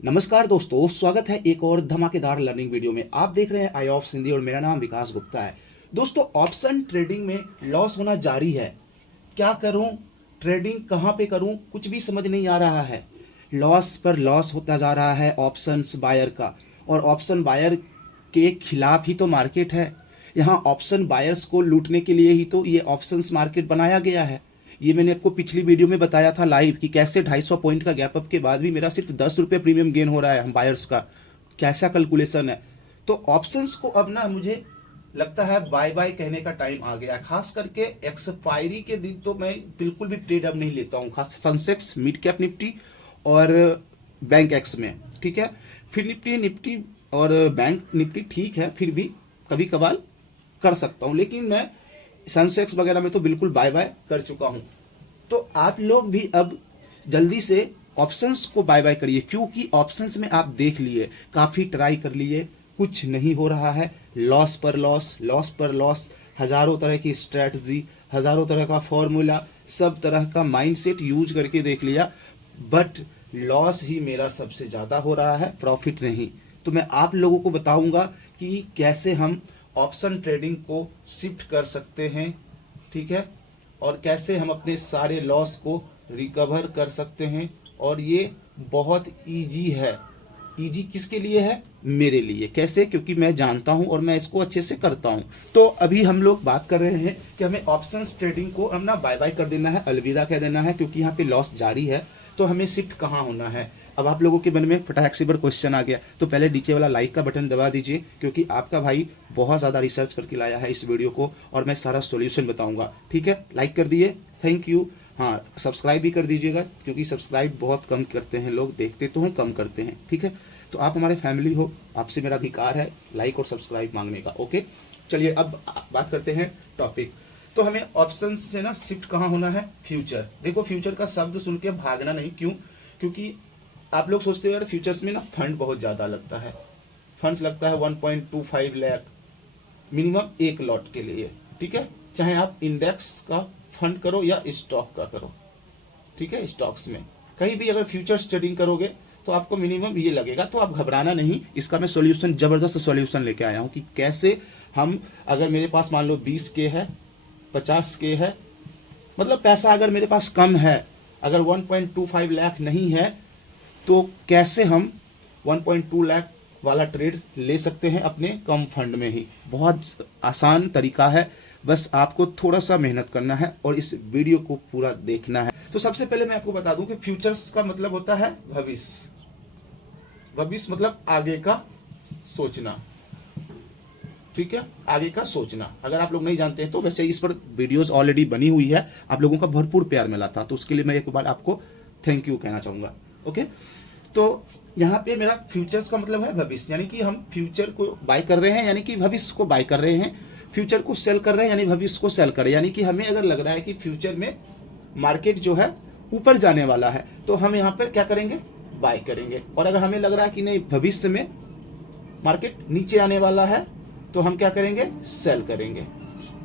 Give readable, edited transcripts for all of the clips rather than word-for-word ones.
नमस्कार दोस्तों, स्वागत है एक और धमाकेदार लर्निंग वीडियो में। आप देख रहे हैं आई ऑफ सिंधी और मेरा नाम विकास गुप्ता है। दोस्तों, ऑप्शन ट्रेडिंग में लॉस होना जारी है। क्या करूं, ट्रेडिंग कहां पे करूं, कुछ भी समझ नहीं आ रहा है। लॉस पर लॉस होता जा रहा है ऑप्शंस बायर का, और ऑप्शन बायर के खिलाफ ही तो मार्केट है। यहाँ ऑप्शन बायर्स को लूटने के लिए ही तो ये ऑप्शंस मार्केट बनाया गया है। ये मैंने आपको पिछली वीडियो में बताया था लाइव कि कैसे 250 पॉइंट का गैप अप के बाद भी मेरा सिर्फ 10 रुपये प्रीमियम गेन हो रहा है हम बायर्स का। कैसा कैलकुलेशन है। तो ऑप्शंस को अब ना मुझे लगता है बाय बाय कहने का टाइम आ गया। खास करके एक्सपायरी के दिन तो मैं बिल्कुल भी ट्रेड अब नहीं लेता हूँ, खास सेंसेक्स, मिड कैप निफ्टी और बैंक एक्स में। ठीक है, फिर निफ्टी और बैंक निफ्टी ठीक है, फिर भी कभी कभार कर सकता हूँ, लेकिन मैं सेंसेक्स वगैरह में तो बिल्कुल बाय बाय कर चुका हूं। तो आप लोग भी अब जल्दी से ऑप्शंस को बाय बाय करिए, क्योंकि ऑप्शंस में आप देख लिए, काफी ट्राई कर लिए, कुछ नहीं हो रहा है। लॉस पर लॉस, लॉस पर लॉस, हजारों तरह की स्ट्रेटजी, हजारों तरह का फॉर्मूला, सब तरह का माइंडसेट यूज करके देख लिया, बट लॉस ही मेरा सबसे ज्यादा हो रहा है, प्रॉफिट नहीं। तो मैं आप लोगों को बताऊंगा कि कैसे हम ऑप्शन ट्रेडिंग को शिफ्ट कर सकते हैं, ठीक है, और कैसे हम अपने सारे लॉस को रिकवर कर सकते हैं। और ये बहुत इजी है। इजी किसके लिए है? मेरे लिए। कैसे? क्योंकि मैं जानता हूं और मैं इसको अच्छे से करता हूं। तो अभी हम लोग बात कर रहे हैं कि हमें ऑप्शंस ट्रेडिंग को अब ना बाय बाय कर देना है, अलविदा कह देना है, क्योंकि यहाँ पे लॉस जारी है। तो हमें शिफ्ट कहाँ होना है? अब आप लोगों के मन में फटाक से क्वेश्चन आ गया, तो पहले नीचे वाला लाइक का बटन दबा दीजिए, क्योंकि आपका भाई बहुत ज़्यादा रिसर्च करके लाया है इस वीडियो को और मैं सारा सॉल्यूशन बताऊंगा। ठीक है, लाइक कर दिए, थैंक यू। हाँ, सब्सक्राइब भी कर दीजिएगा, क्योंकि सब्सक्राइब बहुत कम करते हैं लोग, देखते तो हैं, कम करते हैं। ठीक है, तो आप हमारे फैमिली हो, आपसे मेरा अधिकार है लाइक और सब्सक्राइब मांगने का। ओके, चलिए अब बात करते हैं टॉपिक। तो हमें ऑप्शन से ना शिफ्ट कहाँ होना है? फ्यूचर। देखो, फ्यूचर का शब्द सुन के भागना नहीं। क्यों? क्योंकि आप लोग सोचते हो यार फ्यूचर्स में ना फंड बहुत ज्यादा लगता है। फंड्स लगता है 1.25 लाख मिनिमम एक लॉट के लिए। ठीक है, चाहे आप इंडेक्स का फंड करो या स्टॉक का करो। ठीक है, स्टॉक्स में कहीं भी अगर फ्यूचर्स ट्रेडिंग करोगे तो आपको मिनिमम ये लगेगा। तो आप घबराना नहीं, इसका मैं सॉल्यूशन, जबरदस्त सॉल्यूशन लेके आया हूं कि कैसे हम, अगर मेरे पास मान लो 20K है, 50K है, मतलब पैसा अगर मेरे पास कम है, अगर 1.25 लाख नहीं है, तो कैसे हम 1.2 लाख वाला ट्रेड ले सकते हैं अपने कम फंड में ही। बहुत आसान तरीका है, बस आपको थोड़ा सा मेहनत करना है और इस वीडियो को पूरा देखना है। तो सबसे पहले मैं आपको बता दूं कि फ्यूचर्स का मतलब होता है भविष्य। भविष्य मतलब आगे का सोचना। ठीक है, आगे का सोचना। अगर आप लोग नहीं जानते हैं तो वैसे इस पर वीडियोस ऑलरेडी बनी हुई है, आप लोगों का भरपूर प्यार मिला था, तो उसके लिए मैं एक बार आपको थैंक यू कहना चाहूंगा। ओके, तो यहाँ पे मेरा फ्यूचर्स का मतलब है भविष्य, यानी कि हम फ्यूचर को बाय कर रहे हैं, यानी कि भविष्य को बाय कर रहे हैं। फ्यूचर को सेल कर रहे हैं, यानी भविष्य को सेल कर रहे हैं। यानी कि हमें अगर लग रहा है कि फ्यूचर में मार्केट जो है ऊपर जाने वाला है, तो हम यहाँ पर क्या करेंगे? बाय करेंगे। और अगर हमें लग रहा है कि नहीं, भविष्य में मार्केट नीचे आने वाला है, तो हम क्या करेंगे? सेल करेंगे।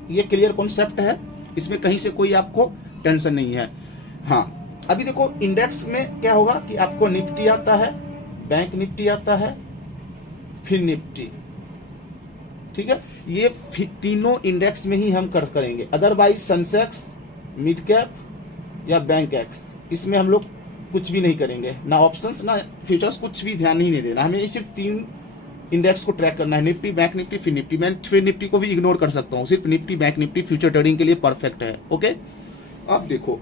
ये क्लियर कॉन्सेप्ट है, इसमें कहीं से कोई आपको टेंशन नहीं है। हाँ, अभी देखो इंडेक्स में क्या होगा कि आपको निफ्टी आता है, बैंक निफ्टी आता है, फिर निफ्टी। ठीक है, ये तीनों इंडेक्स में ही हम कर करेंगे। अदरवाइज सेंसेक्स, मिड कैप या बैंक एक्स, इसमें हम लोग कुछ भी नहीं करेंगे, ना ऑप्शंस ना फ्यूचर्स, कुछ भी ध्यान नहीं देना। हमें सिर्फ 3 इंडेक्स को ट्रैक करना है, निफ्टी, बैंक निफ्टी, फिर निफ्टी। मैं फिर निफ्टी को भी इग्नोर कर सकता हूँ, सिर्फ Nifty, bank Nifty future trading के लिए परफेक्ट है। ओके, अब देखो,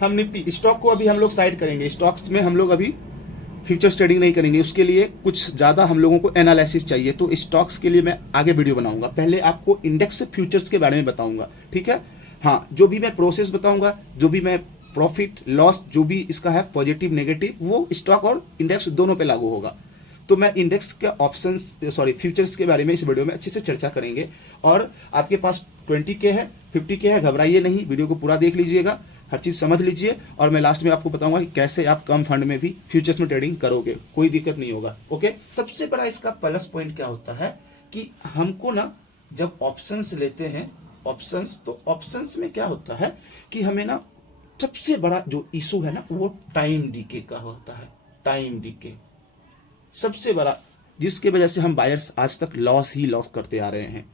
हम निफ्टी स्टॉक को अभी हम लोग साइड करेंगे। स्टॉक्स में हम लोग अभी फ्यूचर्स ट्रेडिंग नहीं करेंगे, उसके लिए कुछ ज़्यादा हम लोगों को एनालिसिस चाहिए। तो स्टॉक्स के लिए मैं आगे वीडियो बनाऊंगा। पहले आपको इंडेक्स फ्यूचर्स के बारे में बताऊंगा। ठीक है, हाँ, जो भी मैं प्रोसेस बताऊंगा, जो भी मैं प्रॉफिट लॉस, जो भी इसका है पॉजिटिव नेगेटिव, वो स्टॉक और इंडेक्स दोनों पे लागू होगा। तो मैं इंडेक्स के ऑप्शंस, फ्यूचर्स के बारे में इस वीडियो में अच्छे से चर्चा करेंगे। और आपके पास 20K है, 50K है, घबराइए नहीं, वीडियो को पूरा देख लीजिएगा, हर चीज समझ लीजिए, और मैं लास्ट में आपको बताऊंगा कि कैसे आप कम फंड में भी फ्यूचर्स में ट्रेडिंग करोगे, कोई दिक्कत नहीं होगा। ओके, सबसे बड़ा इसका प्लस पॉइंट क्या होता है कि हमको ना जब ऑप्शंस लेते हैं, ऑप्शंस, तो ऑप्शंस में क्या होता है कि हमें ना सबसे बड़ा जो इशू है ना, वो टाइम डीके का होता है। टाइम डीके, सबसे बड़ा, जिसके वजह से हम बायर्स आज तक लॉस ही लॉस करते आ रहे हैं।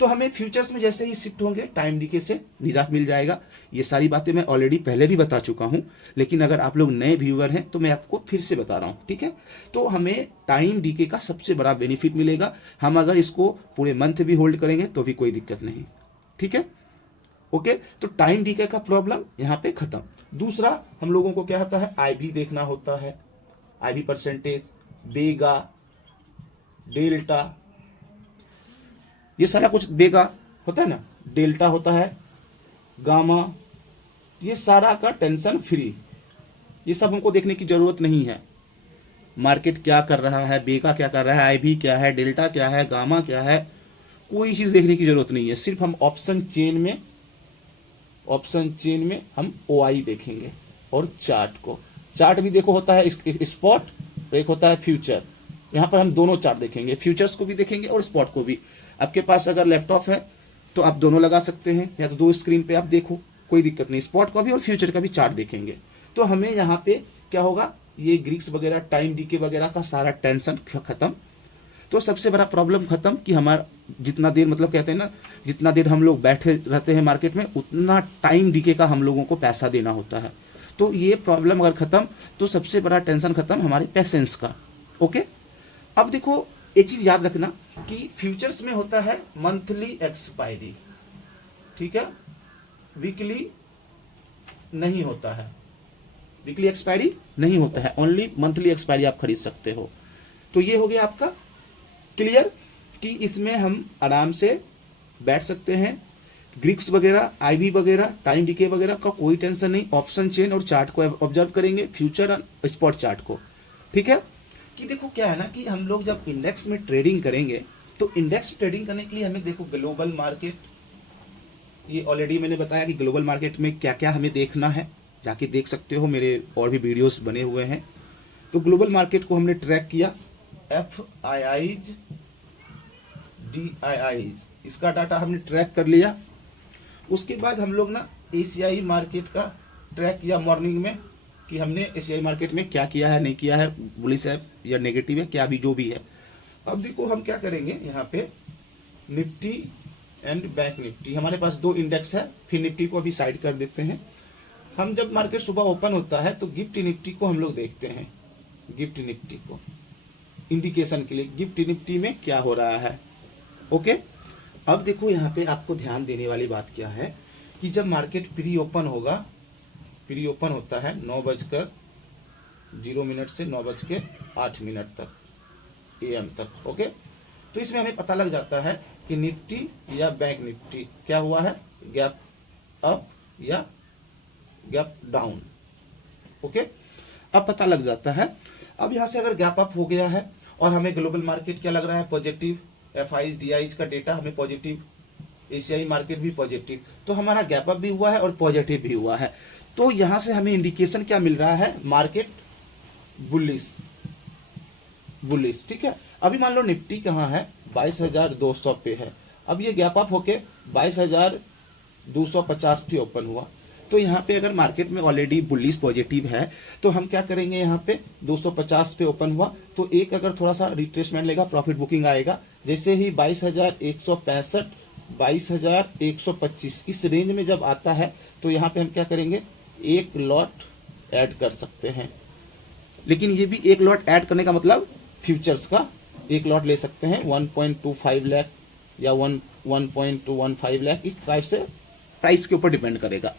तो हमें फ्यूचर्स में जैसे ही शिफ्ट होंगे टाइम डीके से निजात मिल जाएगा। ये सारी बातें मैं ऑलरेडी पहले भी बता चुका हूं, लेकिन अगर आप लोग नए व्यूअर हैं तो मैं आपको फिर से बता रहा हूं, ठीक है। तो हमें टाइम डीके का सबसे बड़ा बेनिफिट मिलेगा। हम अगर इसको पूरे मंथ भी होल्ड करेंगे तो भी कोई दिक्कत नहीं, ठीक है। ओके, तो टाइम डीके का प्रॉब्लम यहाँ पे खत्म। दूसरा, हम लोगों को क्या होता है, आईवी देखना होता है, आईवी परसेंटेज, बेगा, डेल्टा, ये सारा कुछ बेगा होता है ना, डेल्टा होता है, गामा, ये सारा का टेंशन फ्री, ये सब हमको देखने की जरूरत नहीं है। मार्केट क्या कर रहा है, बेगा क्या कर रहा है, आईवी क्या है, डेल्टा क्या है, गामा क्या है, कोई चीज देखने की जरूरत नहीं है। सिर्फ हम ऑप्शन चेन में हम ओआई देखेंगे और चार्ट को। चार्ट भी देखो होता है स्पॉट, एक होता है फ्यूचर। यहाँ पर हम दोनों चार्ट देखेंगे, फ्यूचर्स को भी देखेंगे और स्पॉट को भी। आपके पास अगर लैपटॉप है तो आप दोनों लगा सकते हैं, या तो दो स्क्रीन पे आप देखो, कोई दिक्कत नहीं। स्पॉट का भी और फ्यूचर का भी चार्ट देखेंगे। तो हमें यहाँ पे क्या होगा, ये ग्रीक्स वगैरह, टाइम डीके वगैरह का सारा टेंशन खत्म। तो सबसे बड़ा प्रॉब्लम खत्म कि हमारा जितना देर, मतलब कहते हैं ना, जितना देर हम लोग बैठे रहते हैं मार्केट में, उतना टाइम डीके का हम लोगों को पैसा देना होता है। तो ये प्रॉब्लम अगर खत्म, तो सबसे बड़ा टेंशन खत्म हमारे पेशेंस का। ओके, अब देखो एक चीज याद रखना कि फ्यूचर्स में होता है मंथली एक्सपायरी, ठीक है, वीकली नहीं होता है, वीकली एक्सपायरी नहीं होता है, ओनली मंथली एक्सपायरी आप खरीद सकते हो। तो ये हो गया आपका क्लियर कि इसमें हम आराम से बैठ सकते हैं। ग्रीक्स वगैरह, आईवी वगैरह, टाइम डीके वगैरह का कोई टेंशन नहीं। ऑप्शन चेन और चार्ट को ऑब्जर्व करेंगे, फ्यूचर और स्पॉट चार्ट को, ठीक है। कि देखो क्या है ना कि हम लोग जब इंडेक्स में ट्रेडिंग करेंगे तो इंडेक्स ट्रेडिंग करने के लिए हमें देखो ग्लोबल मार्केट, ये ऑलरेडी मैंने बताया कि ग्लोबल मार्केट में क्या क्या हमें देखना है, जाके देख सकते हो, मेरे और भी वीडियोस बने हुए हैं। तो ग्लोबल मार्केट को हमने ट्रैक किया, FIIs, DIIs, इसका डाटा हमने ट्रैक कर लिया। उसके बाद हम लोग ना एशियाई मार्केट का ट्रैक किया मॉर्निंग में, कि हमने एशियाई मार्केट में क्या किया है, नहीं किया है, बुलिश है या नेगेटिव है, क्या भी जो भी है। अब देखो हम क्या करेंगे, यहाँ पे निफ्टी एंड बैंक निफ्टी, हमारे पास दो इंडेक्स है, फिर निफ्टी को अभी साइड कर देते हैं। हम जब मार्केट सुबह ओपन होता है तो गिफ्ट निफ्टी को हम लोग देखते हैं, गिफ्ट निफ्टी को इंडिकेशन के लिए, गिफ्ट निफ्टी में क्या हो रहा है। ओके, अब देखो यहाँ पे आपको ध्यान देने वाली बात क्या है कि जब मार्केट प्री ओपन होगा, प्री ओपन होता है 9:0 से 9:08 तक AM तक। ओके, तो इसमें हमें पता लग जाता है कि निफ्टी या बैंक निफ्टी क्या हुआ है, गैप अप या गैप डाउन। ओके, अब पता लग जाता है। अब यहां से अगर गैप अप हो गया है और हमें ग्लोबल मार्केट क्या लग रहा है, पॉजिटिव, FIs DIs का डेटा हमें पॉजिटिव, एशियाई मार्केट भी पॉजिटिव, तो हमारा गैप अप भी हुआ है और पॉजिटिव भी हुआ है। तो यहां से हमें इंडिकेशन क्या मिल रहा है, मार्केट बुलिश, बुलिश, ठीक है। अभी मान लो निफ्टी कहाँ है, 22,200 पे है। अब ये गैप अप होके 22,250 पे ओपन हुआ। तो यहाँ पे अगर मार्केट में ऑलरेडी बुलिश पॉजिटिव है तो हम क्या करेंगे, यहाँ पे 250 पे ओपन हुआ तो एक अगर थोड़ा सा रिट्रेसमेंट लेगा, प्रॉफिट बुकिंग आएगा। जैसे ही 22,165, 22,125 इस रेंज में जब आता है तो यहाँ पे हम क्या करेंगे, एक लॉट ऐड कर सकते हैं। लेकिन ये भी एक लॉट ऐड करने का मतलब फ्यूचर्स का एक लॉट ले सकते हैं, 1.25 लाख या 1.215 लाख, इस टाइप से प्राइस के ऊपर डिपेंड करेगा।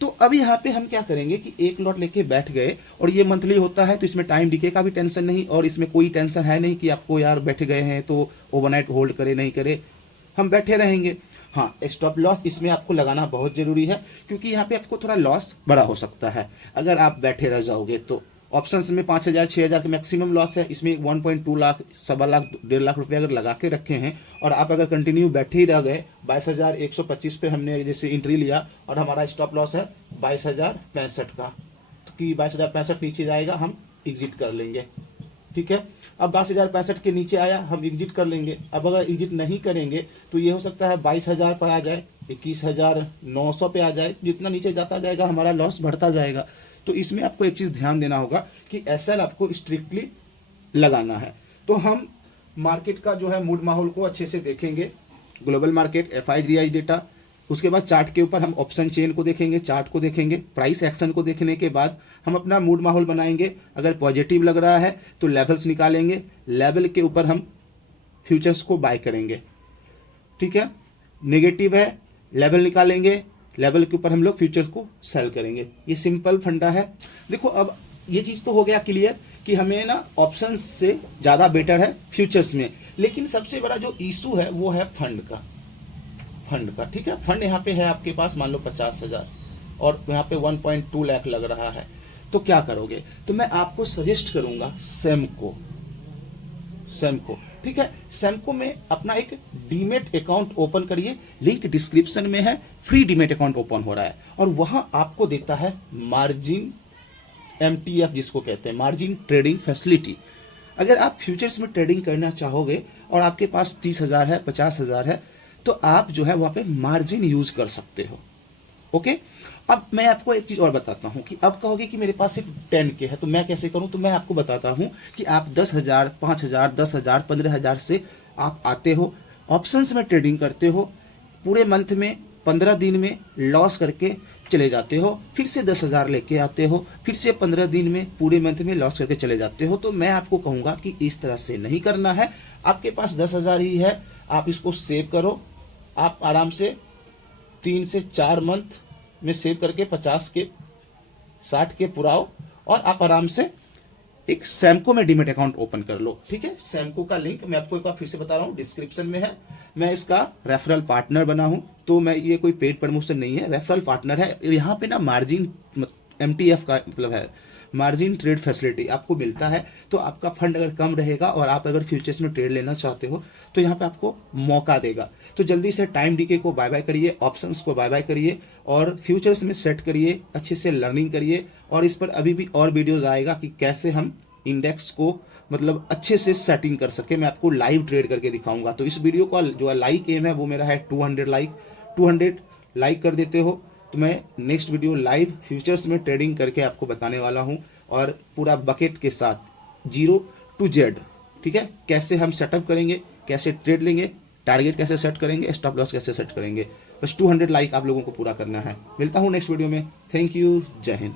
तो अब यहाँ पे हम क्या करेंगे कि एक लॉट लेके बैठ गए, और ये मंथली होता है तो इसमें टाइम डीके का भी टेंशन नहीं, और इसमें कोई टेंशन है नहीं कि आपको यार बैठे गए हैं तो ओवरनाइट होल्ड करे नहीं करे, हम बैठे रहेंगे। हाँ, स्टॉप लॉस इसमें आपको लगाना बहुत जरूरी है, क्योंकि यहाँ पे आपको थोड़ा लॉस बड़ा हो सकता है अगर आप बैठे रह जाओगे तो। ऑप्शंस में 5,000 6,000 का मैक्सिमम लॉस है, इसमें 1.2 लाख, 1.25 लाख, 1.5 लाख रुपए अगर लगा के रखे हैं और आप अगर कंटिन्यू बैठे ही रह गए, 22,125 पे हमने जैसे एंट्री लिया और हमारा स्टॉप लॉस है 22,065 का, तो कि 22,065 नीचे जाएगा हम एग्जिट कर लेंगे, ठीक है। अब 22,065 के नीचे आया हम एग्जिट कर लेंगे। अब अगर एग्जिट नहीं करेंगे तो ये हो सकता है 22,000 पर आ जाए, 21,900 पे आ जाए, जितना नीचे जाता जाएगा हमारा लॉस बढ़ता जाएगा। तो इसमें आपको एक चीज ध्यान देना होगा कि SL आपको स्ट्रिक्टली लगाना है। तो हम मार्केट का जो है मूड माहौल को अच्छे से देखेंगे, ग्लोबल मार्केट, FIGI डेटा, उसके बाद चार्ट के ऊपर हम ऑप्शन चेन को देखेंगे, चार्ट को देखेंगे, प्राइस एक्शन को देखने के बाद हम अपना मूड माहौल बनाएंगे। अगर पॉजिटिव लग रहा है तो लेवल्स निकालेंगे, लेवल के ऊपर हम फ्यूचर्स को बाय करेंगे, ठीक है। नेगेटिव है, लेवल निकालेंगे, लेवल के ऊपर हम लोग फ्यूचर्स को सेल करेंगे। ये सिंपल फंडा है। देखो अब ये चीज़ तो हो गया क्लियर कि हमें ना ऑप्शंस से ज़्यादा बेटर है फ्यूचर्स में, लेकिन सबसे बड़ा जो इशू है वो है फंड का, ठीक है। फंड यहाँ पे है आपके पास मान लो 50,000 और यहाँ पे 1.2 लाख लग रहा है, तो क्या करोगे? तो मैं आपको सजेस्ट करूंगा सैमको, ठीक है। सैमको में अपना एक डीमेट अकाउंट ओपन करिए, लिंक डिस्क्रिप्शन में है, फ्री डीमेट अकाउंट ओपन हो रहा है और वहां आपको देता है मार्जिन MTF जिसको कहते हैं, मार्जिन ट्रेडिंग फैसिलिटी। अगर आप फ्यूचर्स में ट्रेडिंग करना चाहोगे और आपके पास 30,000 है, 50,000 है, तो आप जो है वहां पे मार्जिन यूज कर सकते हो, ओके। अब मैं आपको एक चीज और बताता हूं कि अब कहोगे कि मेरे पास सिर्फ 10K है तो मैं कैसे करूं। तो मैं आपको बताता हूं कि आप 10,000, 5,000, 10,000, 15,000 से आप आते हो, ऑप्शंस में ट्रेडिंग करते हो, पूरे मंथ में 15 दिन में लॉस करके चले जाते हो, फिर से 10,000 लेके आते हो, फिर से 15 दिन में पूरे मंथ में लॉस करके चले जाते हो। तो मैं आपको कहूंगा कि इस तरह से नहीं करना है। आपके पास 10,000 ही है, आप इसको सेव करो, आप आराम से 3 से 4 मंथ में सेव करके 50 के 60 के पुराओ और आप आराम से एक सैमको में डीमेट अकाउंट ओपन कर लो, ठीक है। सैमको का लिंक मैं आपको एक बार फिर से बता रहा हूँ, डिस्क्रिप्शन में है। मैं इसका रेफरल पार्टनर बना हूँ, तो मैं ये कोई पेड प्रमोशन नहीं है, रेफरल पार्टनर है। यहाँ पे ना मार्जिन MTF का मतलब है मार्जिन ट्रेड फैसिलिटी आपको मिलता है। तो आपका फंड अगर कम रहेगा और आप अगर फ्यूचर्स में ट्रेड लेना चाहते हो तो यहाँ पे आपको मौका देगा। तो जल्दी से टाइम डीके को बाय बाय करिए, ऑप्शंस को बाय बाय करिए और फ्यूचर्स में सेट करिए, अच्छे से लर्निंग करिए। और इस पर अभी भी और वीडियोज आएगा कि कैसे हम इंडेक्स को मतलब अच्छे से सेटिंग कर सके, मैं आपको लाइव ट्रेड करके दिखाऊंगा। तो इस वीडियो का जो लाइक एम है वो मेरा है 200 लाइक, 200 लाइक कर देते हो तो मैं नेक्स्ट वीडियो लाइव फ्यूचर्स में ट्रेडिंग करके आपको बताने वाला हूं और पूरा बकेट के साथ 0 to Z, ठीक है। कैसे हम सेटअप करेंगे, कैसे ट्रेड लेंगे, टारगेट कैसे सेट करेंगे, स्टॉप लॉस कैसे सेट करेंगे। बस 200 लाइक आप लोगों को पूरा करना है। मिलता हूं नेक्स्ट वीडियो में। थैंक यू, जय हिंद।